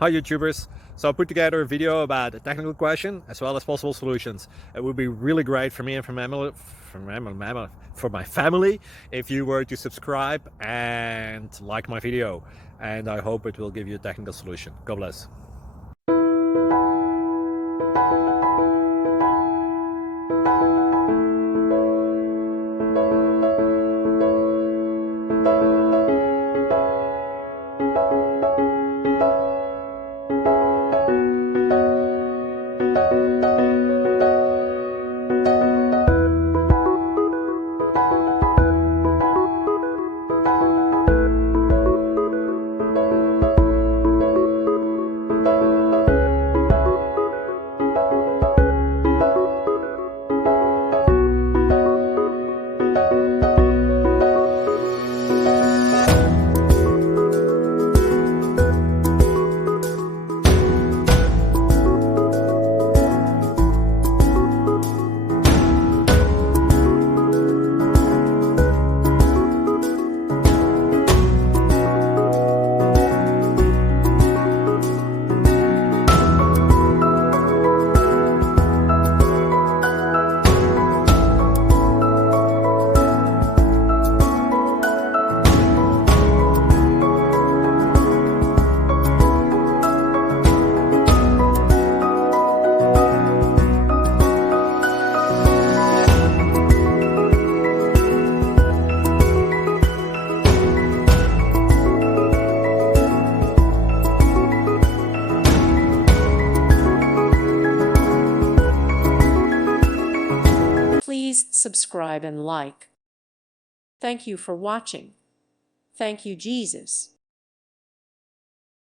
Hi YouTubers! So I put together a video about a technical question as well as possible solutions. It would be really great for me and for my family if you were to subscribe and like my video, and I hope it will give you a technical solution. God bless. Please subscribe and like. Thank you for watching. Thank you, Jesus.